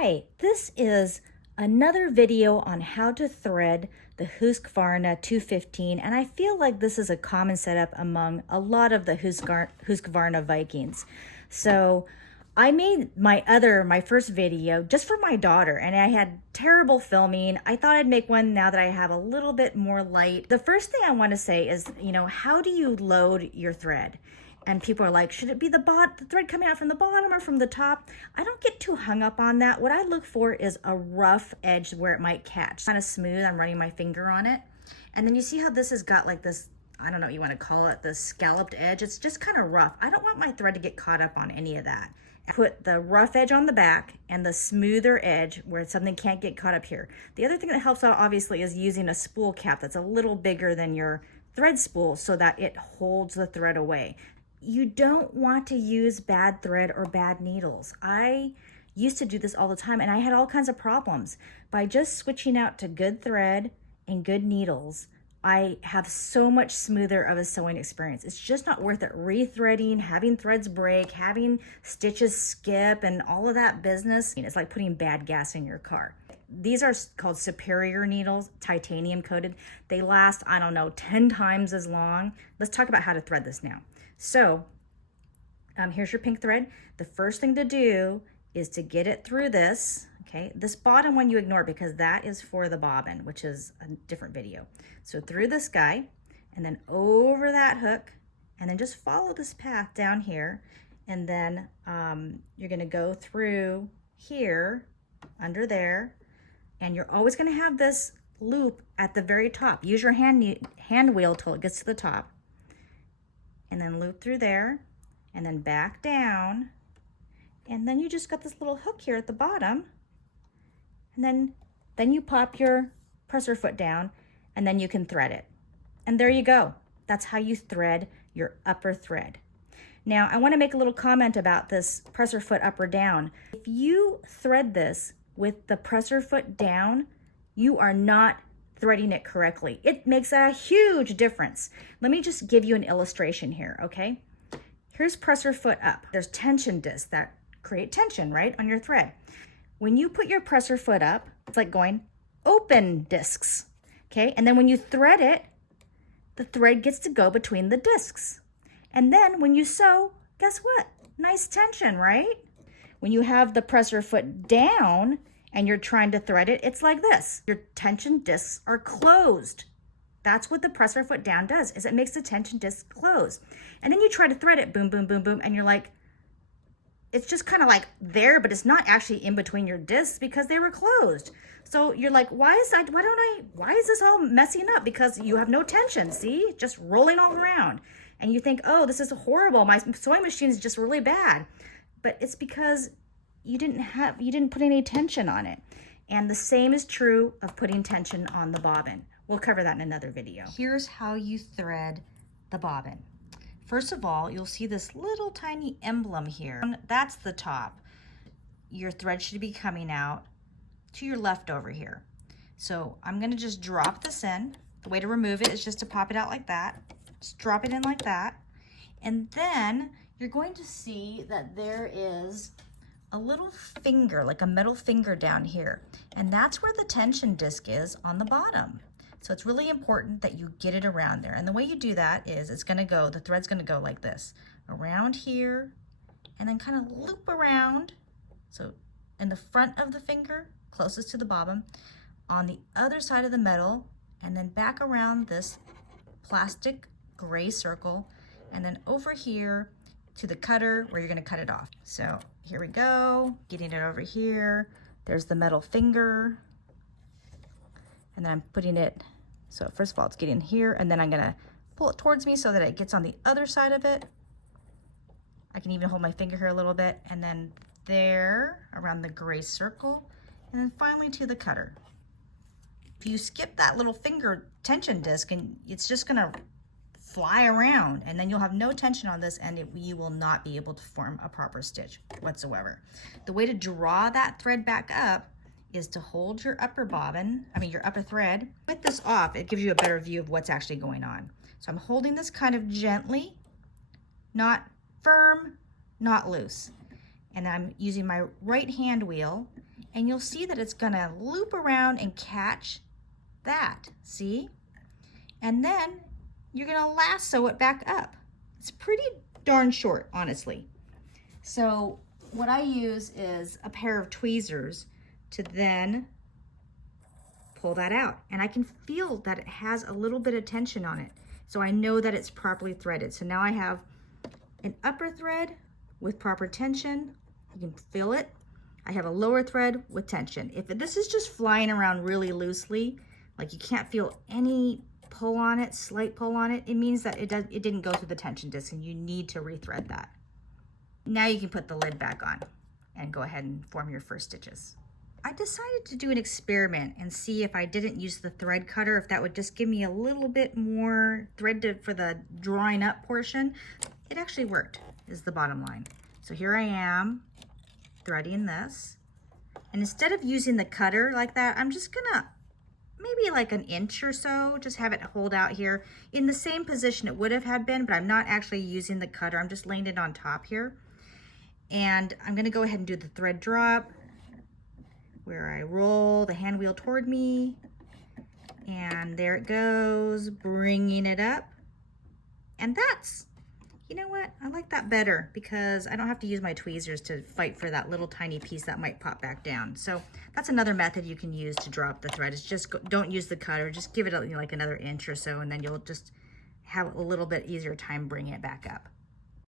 Hi, this is another video on how to thread the Husqvarna 215, and I feel like this is a common setup among a lot of the Husqvarna Vikings. So I made my first video just for my daughter, and I had terrible filming. I thought I'd make one now that I have a little bit more light. The first thing I want to say is, how do you load your thread? And people are like, should it be the thread coming out from the bottom or from the top? I don't get too hung up on that. What I look for is a rough edge where it might catch. Kind of smooth, I'm running my finger on it. And then you see how this has got like this, I don't know what you want to call it, the scalloped edge. It's just kind of rough. I don't want my thread to get caught up on any of that. I put the rough edge on the back and the smoother edge where something can't get caught up here. The other thing that helps out obviously is using a spool cap that's a little bigger than your thread spool so that it holds the thread away. You don't want to use bad thread or bad needles. I used to do this all the time and I had all kinds of problems. By just switching out to good thread and good needles, I have so much smoother of a sewing experience. It's just not worth it rethreading, having threads break, having stitches skip, and all of that business. It's like putting bad gas in your car. These are called superior needles, titanium coated. They last, 10 times as long. Let's talk about how to thread this now. So here's your pink thread. The first thing to do is to get it through this, okay? This bottom one you ignore because that is for the bobbin, which is a different video. So through this guy, and then over that hook, and then just follow this path down here, and then you're gonna go through here, under there, and you're always gonna have this loop at the very top. Use your hand wheel till it gets to the top. And then loop through there, and then back down, and then you just got this little hook here at the bottom, and then you pop your presser foot down, and then you can thread it. And there you go. That's how you thread your upper thread. Now, I want to make a little comment about this presser foot up or down. If you thread this with the presser foot down, you are not threading it correctly. It makes a huge difference. Let me just give you an illustration here, okay? Here's presser foot up. There's tension discs that create tension, right, on your thread. When you put your presser foot up, it's like going open discs, okay? And then when you thread it, the thread gets to go between the discs. And then when you sew, guess what? Nice tension, right? When you have the presser foot down, and you're trying to thread it, it's like this. Your tension discs are closed. That's what the presser foot down does, is it makes the tension disc close. And then you try to thread it, boom, boom, boom, boom, and you're like, it's just kind of like there, but it's not actually in between your discs because they were closed. So you're like, why is this all messing up? Because you have no tension, see? Just rolling all around. And you think, oh, this is horrible. My sewing machine is just really bad. But it's because you didn't put any tension on it. And the same is true of putting tension on the bobbin. We'll cover that in another video. Here's how you thread the bobbin. First of all, you'll see this little tiny emblem here. That's the top. Your thread should be coming out to your left over here. So I'm gonna just drop this in. The way to remove it is just to pop it out like that. Just drop it in like that. And then you're going to see that there is a little finger, like a metal finger down here. And that's where the tension disc is on the bottom. So it's really important that you get it around there. And the way you do that is the thread's gonna go like this, around here, and then kind of loop around. So in the front of the finger, closest to the bobbin, on the other side of the metal, and then back around this plastic gray circle, and then over here to the cutter where you're gonna cut it off. So here we go, getting it over here. There's the metal finger. And then I'm putting it, so first of all, it's getting here, and then I'm gonna pull it towards me so that it gets on the other side of it. I can even hold my finger here a little bit, and then there, around the gray circle, and then finally to the cutter. If you skip that little finger tension disc, and it's just gonna fly around, and then you'll have no tension on this, and you will not be able to form a proper stitch whatsoever. The way to draw that thread back up is to hold your upper your upper thread. With this off, it gives you a better view of what's actually going on. So I'm holding this kind of gently, not firm, not loose. And I'm using my right hand wheel, and you'll see that it's gonna loop around and catch that, see? And then you're gonna lasso it back up. It's pretty darn short, honestly. So what I use is a pair of tweezers to then pull that out. And I can feel that it has a little bit of tension on it. So I know that it's properly threaded. So now I have an upper thread with proper tension. You can feel it. I have a lower thread with tension. If this is just flying around really loosely, like you can't feel any pull on it, slight pull on it, it means that it didn't go through the tension disc and you need to rethread that. Now you can put the lid back on and go ahead and form your first stitches. I decided to do an experiment and see if I didn't use the thread cutter, if that would just give me a little bit more thread for the drawing up portion. It actually worked, is the bottom line. So here I am threading this. And instead of using the cutter like that, I'm just gonna maybe like an inch or so, just have it hold out here in the same position it would have been, but I'm not actually using the cutter. I'm just laying it on top here. And I'm gonna go ahead and do the thread drop, where I roll the hand wheel toward me, and there it goes, bringing it up. And that's, you know what, I like that better because I don't have to use my tweezers to fight for that little tiny piece that might pop back down. So that's another method you can use to drop the thread, is just don't use the cutter, just give it like another inch or so, and then you'll just have a little bit easier time bringing it back up.